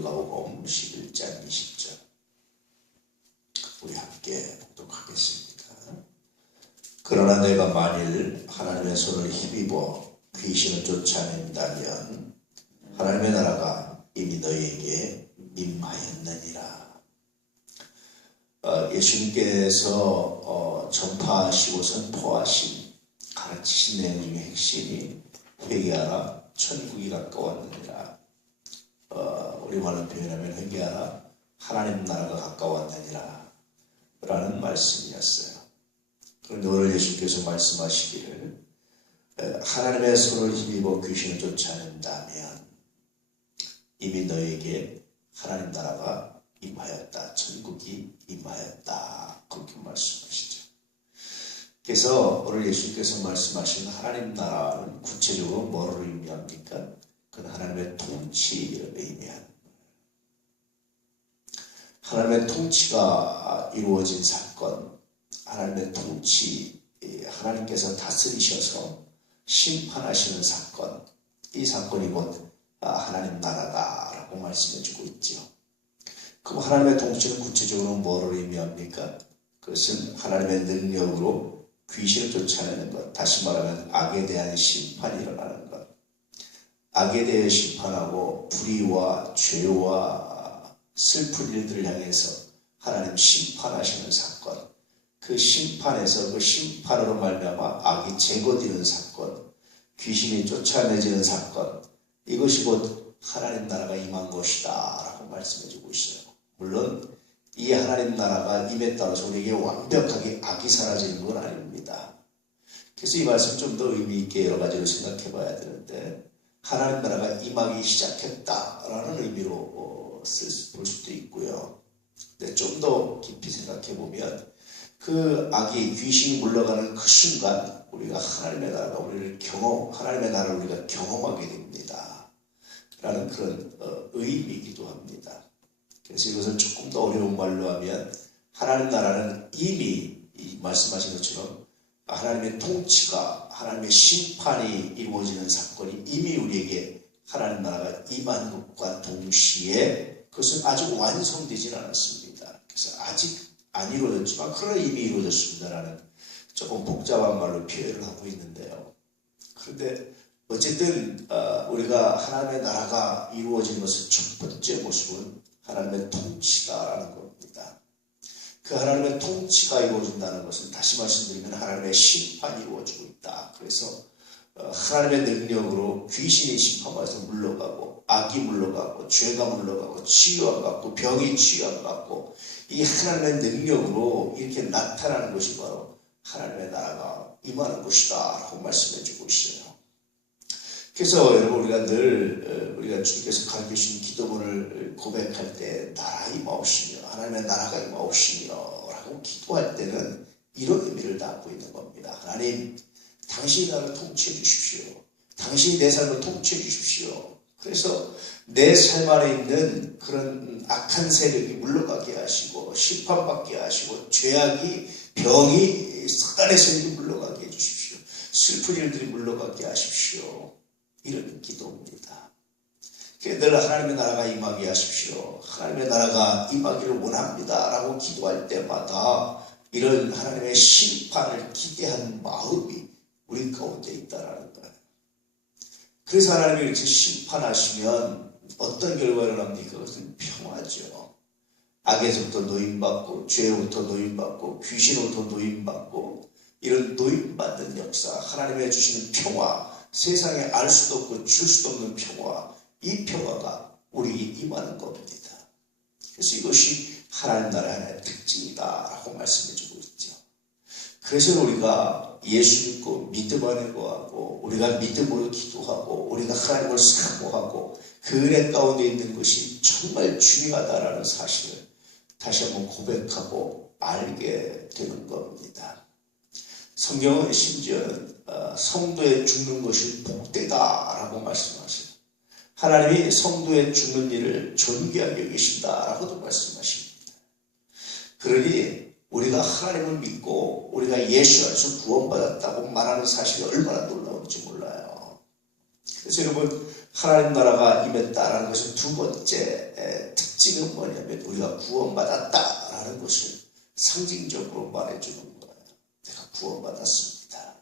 누가복음 11장 20절 우리 함께 봉독하겠습니다. 그러나 내가 만일 하나님의 손을 힘입어 귀신을 쫓아낸다면 하나님의 나라가 이미 너희에게 임하였느니라. 예수님께서 전파하시고 선포하신 가르치신 내용 중에 핵심이 회개하라 천국이 가까웠느니라. 우리 말로 표현하면 회개하라 하나님 나라가 가까웠느니라 라는 말씀이었어요. 그런데 오늘 예수님께서 말씀하시기를 하나님의 손을 힘입어 귀신을 쫓아낸다면 이미 너에게 하나님 나라가 임하였다. 천국이 임하였다. 그렇게 말씀하시죠. 그래서 오늘 예수님께서 말씀하신 하나님 나라는 구체적으로 뭐를 의미합니까? 그건 하나님의 통치를 의미하는 거예요. 하나님의 통치가 이루어진 사건, 하나님의 통치, 하나님께서 다스리셔서 심판하시는 사건, 이 사건이 곧 하나님 나라다라고 말씀해주고 있죠. 그럼 하나님의 통치는 구체적으로 뭐를 의미합니까? 그것은 하나님의 능력으로 귀신을 쫓아내는 것, 다시 말하면 악에 대한 심판이 일어나는 것, 악에 대해 심판하고 불의와 죄와 슬픈 일들을 향해서 하나님 심판하시는 사건, 그 심판에서 그 심판으로 말미암아 악이 제거되는 사건, 귀신이 쫓아내지는 사건, 이것이 곧 하나님 나라가 임한 것이다 라고 말씀해주고 있어요. 물론 이 하나님 나라가 임에 따라서 우리에게 완벽하게 악이 사라지는 건 아닙니다. 그래서 이 말씀 좀 더 의미 있게 여러 가지로 생각해 봐야 되는데, 하나님 나라가 임하기 시작했다라는 의미로 볼 수도 있고요. 근데 좀 더 깊이 생각해 보면 그 악이 귀신이 물러가는 그 순간 우리가 하나님의 나라를 우리가 경험하게 됩니다. 라는 그런 의미이기도 합니다. 그래서 이것을 조금 더 어려운 말로 하면 하나님 나라는 이미 말씀하신 것처럼 하나님의 통치가, 하나님의 심판이 이루어지는 사건이 이미 우리에게 하나님 나라가 임한 것과 동시에 그것은 아직 완성되지는 않았습니다. 그래서 아직 안 이루어졌지만 그러나 이미 이루어졌습니다라는 조금 복잡한 말로 표현을 하고 있는데요. 그런데 어쨌든 우리가 하나님의 나라가 이루어진 것의 첫 번째 모습은 하나님의 통치다라는 겁니다. 그 하나님의 통치가 이루어진다는 것은 다시 말씀드리면 하나님의 심판이 이루어지고 있다. 그래서 하나님의 능력으로 귀신이 심판받아서 물러가고 악이 물러가고 죄가 물러가고 치유함받고 병이 치유함받고 이 하나님의 능력으로 이렇게 나타나는 것이 바로 하나님의 나라가 임하는 것이다 라고 말씀해주고 있어요. 그래서 여러분 우리가 주님께서 가르쳐주신 기도문을 고백할 때 나라 임하옵시며 하나님의 나라가 임하옵시며 라고 기도할 때는 이런 의미를 담고 있는 겁니다. 하나님, 당신이 나를 통치해 주십시오. 당신이 내 삶을 통치해 주십시오. 그래서 내 삶 안에 있는 그런 악한 세력이 물러가게 하시고 심판받게 하시고 죄악이 병이 사단의 세력이 물러가게 해주십시오. 슬픈 일들이 물러가게 하십시오. 이런 기도입니다. 늘 하나님의 나라가 임하게 하십시오. 하나님의 나라가 임하기를 원합니다 라고 기도할 때마다 이런 하나님의 심판을 기대하는 마음이 우리 가운데 있다라는 거예요. 그래서 하나님이 이렇게 심판하시면 어떤 결과가 일어납니까? 그것은 평화죠. 악에서부터 노임받고 죄로부터 노임받고 귀신으로부터 노임받고 이런 노임받는 역사, 하나님의 주시는 평화, 세상에 알 수도 없고 줄 수도 없는 평화, 이 평화가 우리에게 임하는 겁니다. 그래서 이것이 하나님 나라의 하나의 특징이다라고 말씀해주고 있죠. 그래서 우리가 예수 믿고 믿음 안에 거하고 우리가 믿음으로 기도하고 우리가 하나님을 사모하고 그 은혜 가운데 있는 것이 정말 중요하다라는 사실을 다시 한번 고백하고 알게 되는 겁니다. 성경은 심지어는 성도의 죽는 것이 복되다라고 말씀하세요. 하나님이 성도의 죽는 일을 존귀하게 여기신다라고도 말씀하십니다. 그러니 우리가 하나님을 믿고 우리가 예수 안에서 구원받았다고 말하는 사실이 얼마나 놀라운지 몰라요. 그래서 여러분 하나님 나라가 임했다라는 것은 두 번째 특징은 뭐냐면 우리가 구원받았다라는 것을 상징적으로 말해주는 거예요. 내가 구원받았습니다.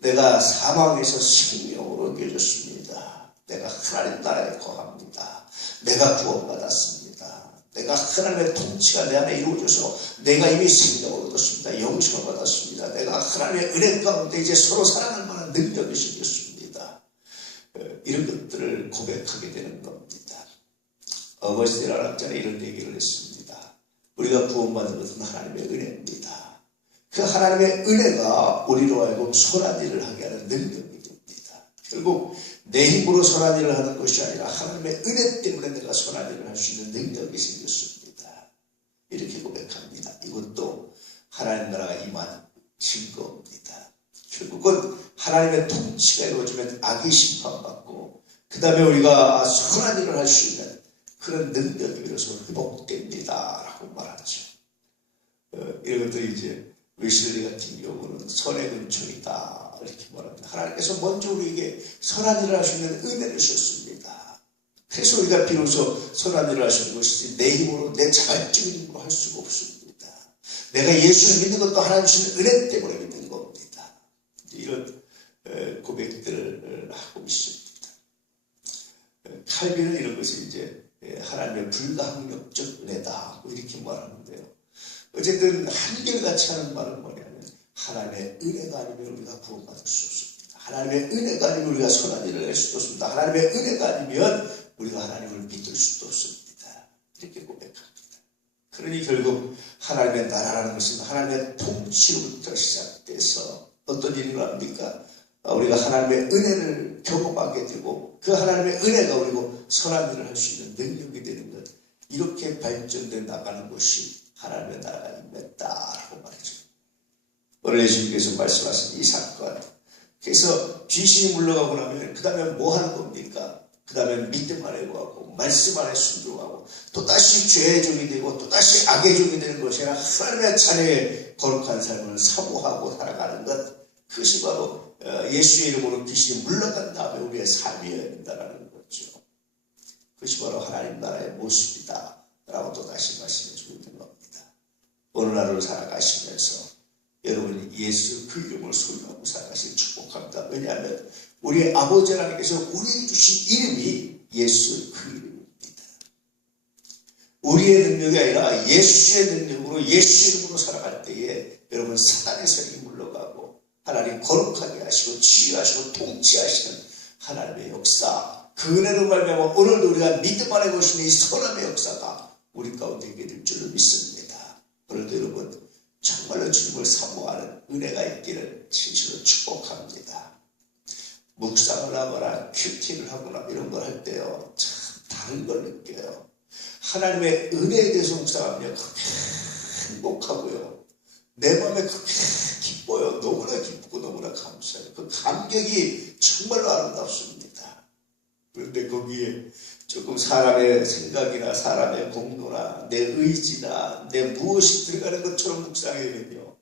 내가 사망에서 생명으로 옮겨졌습니다. 내가 하나님 나라에 거합니다. 내가 구원받았습니다. 내가 하나님의 통치가 내 안에 이루어져서 내가 이미 생명을 얻었습니다. 영생을 받았습니다. 내가 하나님의 은혜 가운데 이제 서로 사랑할 만한 능력이 생겼습니다. 이런 것들을 고백하게 되는 겁니다. 어거스틴이라는 학자는 이런 얘기를 했습니다. 우리가 구원받은 것은 하나님의 은혜입니다. 그 하나님의 은혜가 우리로 하여금 선한 일을 하게 하는 능력이 됩니다. 결국 내 힘으로 선한 일을 하는 것이 아니라 하나님의 은혜 때문에 내가 선한 일을 할 수 있는 능력이 생겼습니다. 이렇게 고백합니다. 이것도 하나님 나라가 임한 증거입니다. 결국은 하나님의 통치가 이루어지면 악이 심판받고 그 다음에 우리가 선한 일을 할 수 있는 그런 능력이 비로소 회복됩니다 라고 말하죠. 이런 것들이 이제 웨슬리 같은 경우는 선의 근처이다 이렇게 말합니다. 하나님께서 먼저 우리에게 선한 일을 할 수 있는 은혜를 주셨습니다. 그래서 우리가 비로소 선한 일을 할 수 있는 것이지 내 힘으로 내 자발적인 힘으로 할 수가 없습니다. 내가 예수를 믿는 것도 하나님 주신 은혜 때문에 믿는 겁니다. 이런 고백들을 하고 있습니다. 칼빈은 이런 것을 이제 하나님의 불가항력적 은혜다 이렇게 말하는데요. 어쨌든 한결같이 하는 말은 뭐냐면 하나님의 은혜가 아니면 우리가 구원받을 수 없습니다. 하나님의 은혜가 아니면 우리가 선한 일을 할 수도 없습니다. 하나님의 은혜가 아니면 우리가 하나님을 믿을 수도 없습니다. 이렇게 고백합니다. 그러니 결국 하나님의 나라라는 것은 하나님의 통치로부터 시작돼서 어떤 일이 일어납니까? 우리가 하나님의 은혜를 경험하게 되고 그 하나님의 은혜가 우리고 선한 일을 할 수 있는 능력이 되는 것, 이렇게 발전돼 나가는 것이 하나님의 나라가 임했다라고 말이죠. 오늘 예수님께서 말씀하신 이 사건, 그래서 귀신이 물러가고 나면 그 다음에 뭐 하는 겁니까? 그 다음에 믿음 안에 구하고 말씀 안에 순종하고 또다시 죄의 종이 되고 또다시 악의 종이 되는 것이 아니라 하나님의 자녀의 거룩한 삶을 사모하고 살아가는 것, 그것이 바로 예수의 이름으로 귀신이 물러간 다음에 우리의 삶이어야 된다는 거죠. 그것이 바로 하나님 나라의 모습이다 라고 또다시 말씀해 주고 있는 겁니다. 오늘 하루를 살아가시면서 여러분이 예수 그 이름을 소유하고 살아가시길 축복합니다. 왜냐하면 우리의 아버지 하나님께서 우리에게 주신 이름이 예수 그 이름입니다. 우리의 능력이 아니라 예수의 능력으로 예수 이름으로 살아갈 때에 여러분 사단의 세력이 물러가고 하나님 거룩하게 하시고 치유하시고 통치하시는 하나님의 역사, 그 은혜로 말미암아 오늘도 우리가 믿음 안에 보시는 이 선함의 역사가 우리 가운데 있게 될 줄로 믿습니다. 오늘도 여러분 정말로 주님을 사모하는 은혜가 있기를 진실로 축복합니다. 묵상을 하거나 큐티를 하거나 이런 걸 할 때요, 참 다른 걸 느껴요. 하나님의 은혜에 대해서 묵상하면 그렇게 행복하고요, 내 마음에 그렇게 기뻐요. 너무나 기쁘고 너무나 감사해요. 그 감격이 정말로 아름답습니다. 그런데 거기에 조금 사람의 생각이나 사람의 공로나 내 의지나 내 무엇이 들어가는 것처럼 묵상하면요,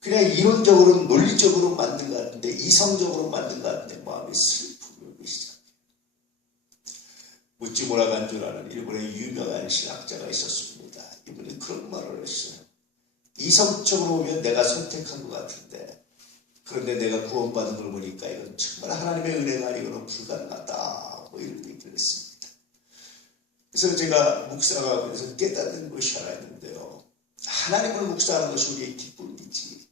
그냥 이론적으로 논리적으로 만든 것 같은데, 이성적으로 만든 것 같은데 마음이 슬프고 시작해요. 무찌모라 간조라는 일본의 유명한 신학자가 있었습니다. 이분이 그런 말을 했어요. 이성적으로 보면 내가 선택한 것 같은데, 그런데 내가 구원받은 걸 보니까 이건 정말 하나님의 은혜가 아니고는 불가능하다, 뭐 이런 얘기를 했습니다. 그래서 제가 묵상하면서 깨닫는 것이 하나 있는데요, 하나님을 묵상하는 것이 우리의 기쁨이지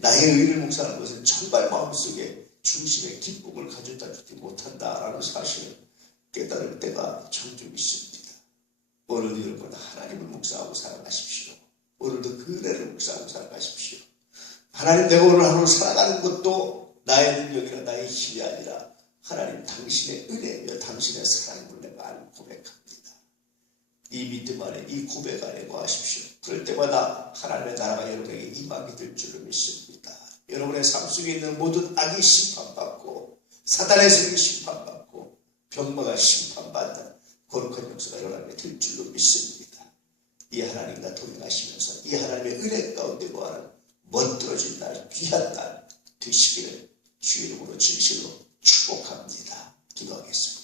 나의 의를 묵상하는 것은 정말 마음속에 중심의 기쁨을 가져다 주지 못한다라는 사실을 깨달을 때가 종종 있습니다. 오늘도 여러분 하나님을 묵상하고 살아가십시오. 오늘도 그 은혜를 묵상하고 살아가십시오. 하나님, 내가 오늘 하루 살아가는 것도 나의 능력이나 나의 힘이 아니라 하나님 당신의 은혜며 당신의 사랑을 내가 알고 고백합니다. 이 믿음 안에, 이 고백 안에 거하십시오. 그럴 때마다 하나님의 나라가 여러분에게 임하게 될 줄로 믿습니다. 여러분의 삶 속에 있는 모든 악이 심판받고 사단의 세력이 심판받고 병마가 심판받는 거룩한 역사가 여러분에게 될 줄로 믿습니다. 이 하나님과 동행하시면서 이 하나님의 은혜 가운데 거하는 멋들어진 날, 귀한 날 되시기를 주의 이름으로 진실로 축복합니다. 기도하겠습니다.